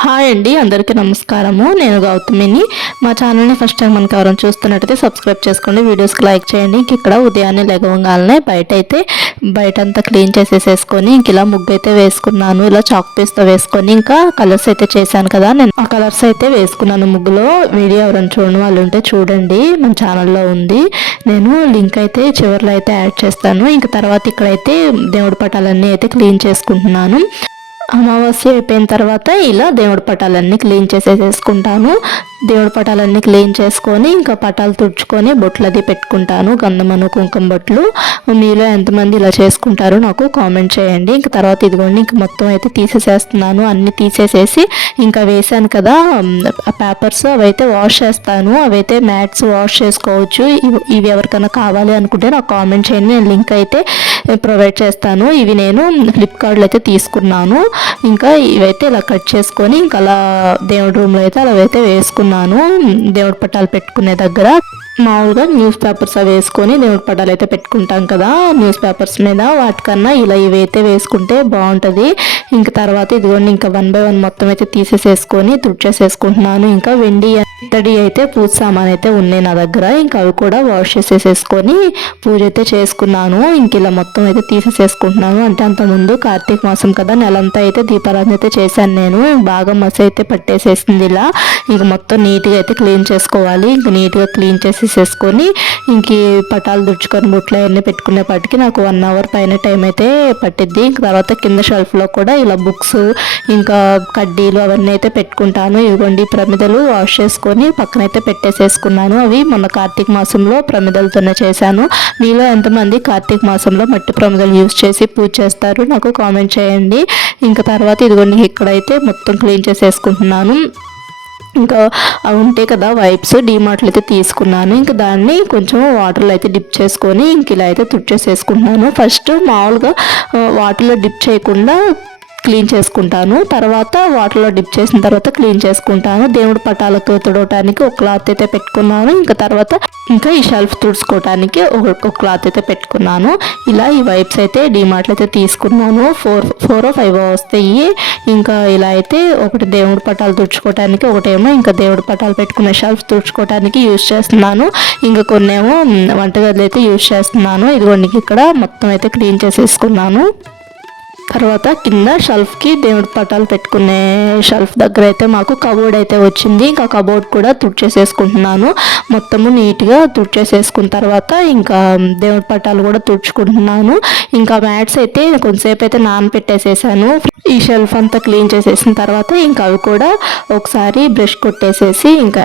Hi అండి, అందరికీ నమస్కారము. నేను గౌతమిని. మా ఛానల్ని ఫస్ట్ టైం మనకు ఎవరైనా చూస్తున్నట్టయితే సబ్స్క్రైబ్ చేసుకోండి, వీడియోస్కి లైక్ చేయండి. ఇక్కడ ఉదయాన్నే లెగవగానే బయటంతా క్లీన్ చేసేసుకొని ఇలా ముగ్గు అయితే వేసుకున్నాను. ఇలా చాక్ పీస్తో వేసుకొని ఇంకా కలర్స్ అయితే చేశాను కదా, నేను ఆ కలర్స్ అయితే వేసుకున్నాను ముగ్గులో. వీడియో ఎవరైనా చూడని వాళ్ళు ఉంటే చూడండి, మన ఛానల్లో ఉంది. నేను లింక్ అయితే చివరిలో అయితే యాడ్ చేస్తాను. ఇంకా తర్వాత ఇక్కడైతే దేవుడి పటాలన్నీ అయితే క్లీన్ చేసుకుంటున్నాను. అమావాస్య అయిపోయిన తర్వాత ఇలా దేవుడి పటాలన్నీ క్లీన్ చేసేసుకుంటాను. దేవుడి పటాలన్నీ క్లీన్ చేసుకొని ఇంకా పటాలు తుడుచుకొని బొట్లు అది పెట్టుకుంటాను, గంధమను కుంకుమ బొట్లు. మీలో ఎంతమంది ఇలా చేసుకుంటారో నాకు కామెంట్ చేయండి. ఇంకా తర్వాత ఇదిగోండి ఇంకా మొత్తం అయితే తీసేసేస్తున్నాను. అన్నీ తీసేసేసి ఇంకా వేసాను కదా ఆ పేపర్స్, అవైతే వాష్ చేస్తాను. అవైతే మ్యాట్స్ వాష్ చేసుకోవచ్చు. ఇవి ఎవరికైనా కావాలి అనుకుంటే నాకు కామెంట్ చేయండి, నేను లింక్ అయితే ప్రొవైడ్ చేస్తాను. ఇవి నేను ఫ్లిప్కార్ట్లో అయితే తీసుకున్నాను. ఇంకా ఇవైతే ఇలా కట్ చేసుకొని ఇంకా అలా దేవుడి రూమ్లో అయితే అలా అయితే వేసుకున్నాను. దేవుడి పటాలు పెట్టుకునే దగ్గర మామూలుగా న్యూస్ పేపర్స్ అవి వేసుకొని దేవుడి పటాలు అయితే పెట్టుకుంటాం కదా, న్యూస్ పేపర్స్ మీద వాటికన్నా ఇలా ఇవైతే వేసుకుంటే బాగుంటుంది. ఇంకా తర్వాత ఇదిగోండి ఇంకా 1 by 1 మొత్తం అయితే తీసేసేసుకొని తుడిచేసేసుకుంటున్నాను. ఇంకా వెండి ఇత్తడి అయితే పూజ సామాన్ అయితే ఉన్నాయి నా దగ్గర, ఇంకా అవి కూడా వాష్ చేసేసేసుకొని పూజ అయితే చేసుకున్నాను. ఇంక ఇలా మొత్తం అయితే తీసేసేసుకుంటున్నాను. అంటే అంతకుముందు కార్తీక మాసం కదా, నెలంతా అయితే దీపారాధన అయితే చేశాను నేను. బాగా మసి అయితే పట్టేసేసింది ఇలా. ఇంక మొత్తం నీట్గా అయితే క్లీన్ చేసుకోవాలి. ఇంక నీట్గా క్లీన్ చేసేసేసుకొని ఇంక పటాలు దుడుచుకొని బుట్లు అవన్నీ పెట్టుకునేపాటికి నాకు 1 hour పైన టైం అయితే పట్టిద్ది. ఇంక తర్వాత కింద షెల్ఫ్లో కూడా ఇలా బుక్స్ ఇంకా కడ్డీలు అవన్నీ అయితే పెట్టుకుంటాను. ఇవ్వండి ప్రమిదలు వాష్ చేసుకొని పక్కనైతే పెట్టేసేసుకున్నాను. అవి మొన్న కార్తీక మాసంలో ప్రమిదలతోనే చేశాను. మీలో ఎంతమంది కార్తీక మాసంలో మట్టి ప్రమిదలు యూజ్ చేసి పూజ చేస్తారు నాకు కామెంట్ చేయండి. ఇంకా తర్వాత ఇదిగోండి ఇక్కడైతే మొత్తం క్లీన్ చేసేసుకుంటున్నాను. ఇంకా అవి ఉంటాయి కదా వైప్స్, డీమార్ట్లో అయితే తీసుకున్నాను. ఇంకా దాన్ని కొంచెం వాటర్లో అయితే డిప్ చేసుకొని ఇంక ఇలా అయితే తుడిచేసేసుకుంటున్నాను. ఫస్ట్ మామూలుగా వాటర్లో డిప్ చేయకుండా క్లీన్ చేసుకుంటాను, తర్వాత వాటర్లో డిప్ చేసిన తర్వాత క్లీన్ చేసుకుంటాను. దేవుడి పటాలకు తుడవటానికి ఒక క్లాత్ అయితే పెట్టుకున్నాను. ఇంకా తర్వాత ఇంకా ఈ షెల్ఫ్ తుడుచుకోవటానికి ఒక క్లాత్ అయితే పెట్టుకున్నాను. ఇలా ఈ వైప్స్ అయితే డీమార్ట్లో అయితే తీసుకున్నాను. 4 or 5 వస్తాయి. ఇంకా ఇలా అయితే ఒకటి దేవుడి పటాలు తుడుచుకోవటానికి, ఒకటేమో ఇంకా దేవుడి పటాలు పెట్టుకునే షెల్ఫ్ తుడుచుకోవటానికి యూజ్ చేస్తున్నాను. ఇంకా కొన్నేమో వంటగదిలో అయితే యూజ్ చేస్తున్నాను. ఇదిగోండి ఇక్కడ మొత్తం అయితే క్లీన్ చేసేసుకున్నాను. తర్వాత కింద షెల్ఫ్కి దేవుడి పటాలు పెట్టుకునే షెల్ఫ్ దగ్గర అయితే మాకు కబోర్డ్ అయితే వచ్చింది. ఇంకా కబోర్డ్ కూడా తుడిచేసేసుకుంటున్నాను. మొత్తము నీట్గా తుడిచేసేసుకున్న తర్వాత ఇంకా దేవుడి పటాలు కూడా తుడుచుకుంటున్నాను. ఇంకా మ్యాట్స్ అయితే కొంతసేపు అయితే నానపెట్టేసేసాను. ఈ షెల్ఫ్ అంతా క్లీన్ చేసేసిన తర్వాత ఇంకా అవి కూడా ఒకసారి బ్రష్ కొట్టేసేసి ఇంకా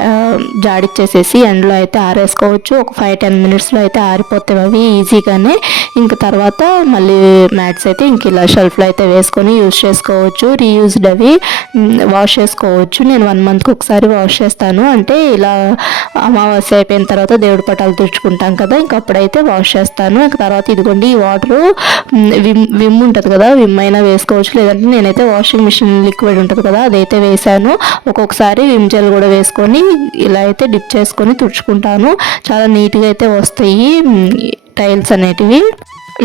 జాడిచ్చేసేసి ఎండలో అయితే ఆరేసుకోవచ్చు. ఒక 5-10 minutesలో అయితే ఆరిపోతాయి అవి ఈజీగానే. ఇంకా తర్వాత మళ్ళీ మ్యాట్స్ అయితే ఇంక ఇలా షెల్ఫ్లో అయితే వేసుకొని యూజ్ చేసుకోవచ్చు. రీయూజ్డ్ అవి వాష్ చేసుకోవచ్చు. నేను 1 monthకి ఒకసారి వాష్ చేస్తాను. అంటే ఇలా అమావాస్య అయిపోయిన తర్వాత దేవుడి పటాలు తుడుచుకుంటాం కదా, ఇంక అప్పుడైతే వాష్ చేస్తాను. ఇంకా తర్వాత ఇదిగోండి ఈ వాటరు విమ్ ఉంటుంది కదా, విమ్ అయినా వేసుకోవచ్చు, లేదంటే నేనైతే వాషింగ్ మిషన్ లిక్విడ్ ఉంటుంది కదా అదైతే వేసాను. ఒక్కొక్కసారి విమ్ జెల్ కూడా వేసుకొని ఇలా అయితే డిప్ చేసుకొని తుడుచుకుంటాను. చాలా నీట్గా అయితే వస్తాయి టైల్స్ అనేటివి.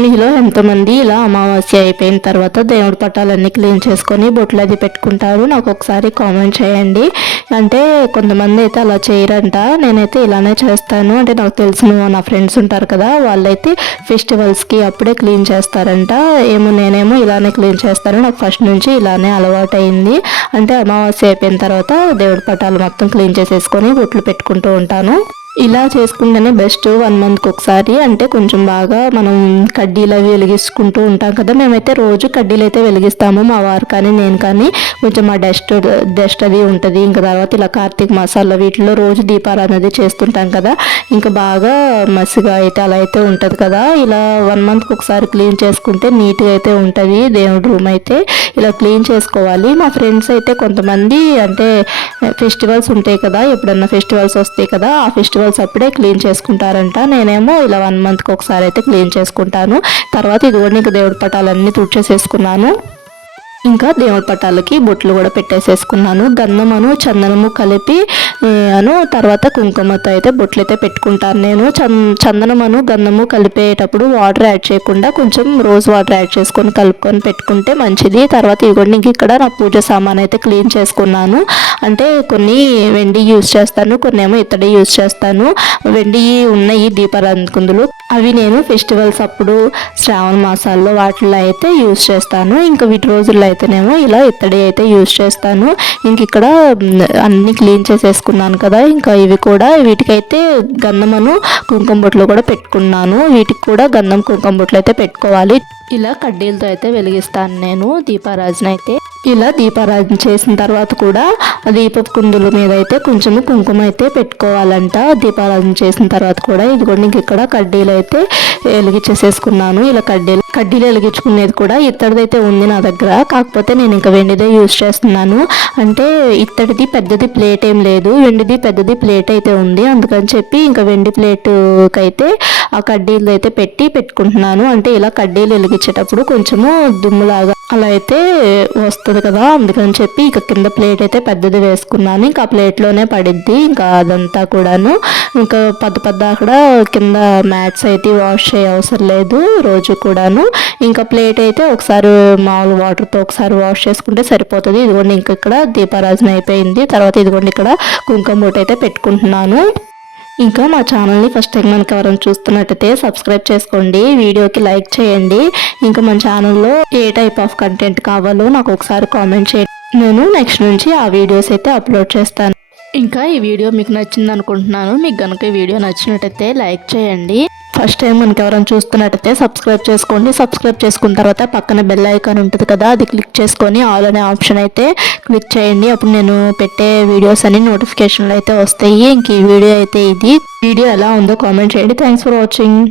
మీలో ఎంతమంది ఇలా అమావాస్య అయిపోయిన తర్వాత దేవుడి పటాలన్నీ క్లీన్ చేసుకొని బొట్లు అది పెట్టుకుంటారు నాకు ఒకసారి కామెంట్ చేయండి. అంటే కొంతమంది అయితే అలా చేయరంట, నేనైతే ఇలానే చేస్తాను. అంటే నాకు తెలిసిన నా ఫ్రెండ్స్ ఉంటారు కదా, వాళ్ళైతే ఫెస్టివల్స్కి అప్పుడే క్లీన్ చేస్తారంట. నేనేమో ఇలానే క్లీన్ చేస్తాను. నాకు ఫస్ట్ నుంచి ఇలానే అలవాటు అయింది. అంటే అమావాస్య అయిపోయిన తర్వాత దేవుడి పటాలు మొత్తం క్లీన్ చేసేసుకొని బొట్లు పెట్టుకుంటూ ఉంటాను. ఇలా చేసుకుంటేనే బెస్ట్. 1 monthకి ఒకసారి. అంటే కొంచెం బాగా మనం కడ్డీలు అవి వెలిగించుకుంటూ ఉంటాం కదా, మేమైతే రోజు కడ్డీలు అయితే వెలిగిస్తాము, మా వారు కానీ నేను కానీ. కొంచెం మా డస్ట్ అది ఉంటుంది. ఇంకా తర్వాత ఇలా కార్తీక మాసాల్లో వీటిలో రోజు దీపారాధన అది చేస్తుంటాం కదా, ఇంకా బాగా మసిగా అయితే అలా అయితే ఉంటుంది కదా. ఇలా 1 monthకి ఒకసారి క్లీన్ చేసుకుంటే నీట్గా అయితే ఉంటుంది దేవుడి రూమ్ అయితే. ఇలా క్లీన్ చేసుకోవాలి. మా ఫ్రెండ్స్ అయితే కొంతమంది అంటే ఫెస్టివల్స్ ఉంటాయి కదా, ఎప్పుడన్నా ఫెస్టివల్స్ వస్తాయి కదా, ఆ ఫెస్టివల్స్ అప్పుడే క్లీన్ చేసుకుంటారంట. నేనేమో ఇలా 1 monthకి ఒకసారి అయితే క్లీన్ చేసుకుంటాను. తర్వాత ఇదిగోండి ఇంకా దేవుడి పటాలన్నీ తుడిచేసేసుకున్నాను. ఇంకా దేవుడి పటాలకి బొట్లు కూడా పెట్టేసేసుకున్నాను. గంధమును చందనము కలిపి తర్వాత కుంకుమతో అయితే బొట్లు అయితే పెట్టుకుంటాను. నేను చందనమును గంధము కలిపేటప్పుడు వాటర్ యాడ్ చేయకుండా కొంచెం రోజ్ వాటర్ యాడ్ చేసుకొని కలుపుకొని పెట్టుకుంటే మంచిది. తర్వాత ఇదిగోండి ఇంక ఇక్కడ నా పూజ సామాన్ అయితే క్లీన్ చేసుకున్నాను. అంటే కొన్ని వెండి యూజ్ చేస్తాను, కొన్ని ఏమో ఇత్తడి యూజ్ చేస్తాను. వెండి ఉన్నాయి దీపారాధన కుందులు, అవి నేను ఫెస్టివల్స్ అప్పుడు శ్రావణ మాసాల్లో వాటిల్లో అయితే యూజ్ చేస్తాను. ఇంకా వీటి రోజుల్లో అయితేనేమో ఇలా ఇత్తడి అయితే యూజ్ చేస్తాను. ఇంక ఇక్కడ అన్నీ క్లీన్ చేసేసుకున్నాను కదా. ఇంకా ఇవి కూడా వీటికైతే గంధమును కుంకుమ బొట్లు కూడా పెట్టుకున్నాను. వీటికి కూడా గంధం కుంకుమ బొట్లు అయితే పెట్టుకోవాలి. ఇలా కడ్డీలతో అయితే వెలిగిస్తాను నేను దీపారాజన అయితే. ఇలా దీపారాజన చేసిన తర్వాత కూడా దీపపు కుందుల మీద అయితే కొంచెం కుంకుమ అయితే పెట్టుకోవాలంట. దీపారాజన చేసిన తర్వాత కూడా ఇదిగోండి ఇంక ఇక్కడ కడ్డీలు అయితే వెలిగించేసేసుకున్నాను. ఇలా కడ్డీలు వెలిగించుకునేది కూడా ఇత్తడిదైతే ఉంది నా దగ్గర, కాకపోతే నేను ఇంకా వెండిదే యూజ్ చేస్తున్నాను. అంటే ఇత్తడిది పెద్దది ప్లేట్ ఏం లేదు, వెండిది పెద్దది ప్లేట్ అయితే ఉంది. అందుకని చెప్పి ఇంకా వెండి ప్లేట్కి అయితే ఆ కడ్డీలు అయితే పెట్టుకుంటున్నాను. అంటే ఇలా కడ్డీలు వెలిగించేటప్పుడు కొంచెము దుమ్ములాగా అలా అయితే వస్తుంది కదా, అందుకని చెప్పి ఇక కింద ప్లేట్ అయితే పెద్దది వేసుకున్నాను. ఇంకా ఆ ప్లేట్లోనే పడిద్ది ఇంకా అదంతా కూడాను. ఇంకా పెద్ద అక్కడ కింద మ్యాట్స్ అయితే వాష్ చేయ అవసరం లేదు రోజు కూడాను. ఇంకా ప్లేట్ అయితే ఒకసారి మామూలు వాటర్తో ఒకసారి వాష్ చేసుకుంటే సరిపోతుంది. ఇదిగోండి ఇంక ఇక్కడ దీపారాజన అయిపోయింది. తర్వాత ఇదిగోండి ఇక్కడ కుంకుమ బొట్టు అయితే పెట్టుకుంటున్నాను. ఇంకా మా ఛానల్ని ఫస్ట్ టైం మనకి ఎవరైనా చూస్తున్నట్టయితే సబ్స్క్రైబ్ చేసుకోండి, వీడియోకి లైక్ చేయండి. ఇంకా మన ఛానల్లో ఏ టైప్ ఆఫ్ కంటెంట్ కావాలో నాకు ఒకసారి కామెంట్ చేయండి. నేను నెక్స్ట్ నుంచి ఆ వీడియోస్ అయితే అప్లోడ్ చేస్తాను. ఇంకా ఈ వీడియో మీకు నచ్చింది అనుకుంటున్నాను. మీకు కనుక ఈ వీడియో నచ్చినట్టయితే లైక్ చేయండి. ఫస్ట్ టైం మనకి ఎవరైనా చూస్తున్నట్టయితే సబ్స్క్రైబ్ చేసుకోండి. సబ్స్క్రైబ్ చేసుకున్న తర్వాత పక్కన బెల్ ఐకాన్ ఉంటుంది కదా, అది క్లిక్ చేసుకొని ఆల్ అనే ఆప్షన్ అయితే క్లిక్ చేయండి. అప్పుడు నేను పెట్టే వీడియోస్ అన్ని నోటిఫికేషన్లు అయితే వస్తాయి. ఇంక ఈ వీడియో అయితే ఇది. వీడియో ఎలా ఉందో కామెంట్ చేయండి. Thanks for watching.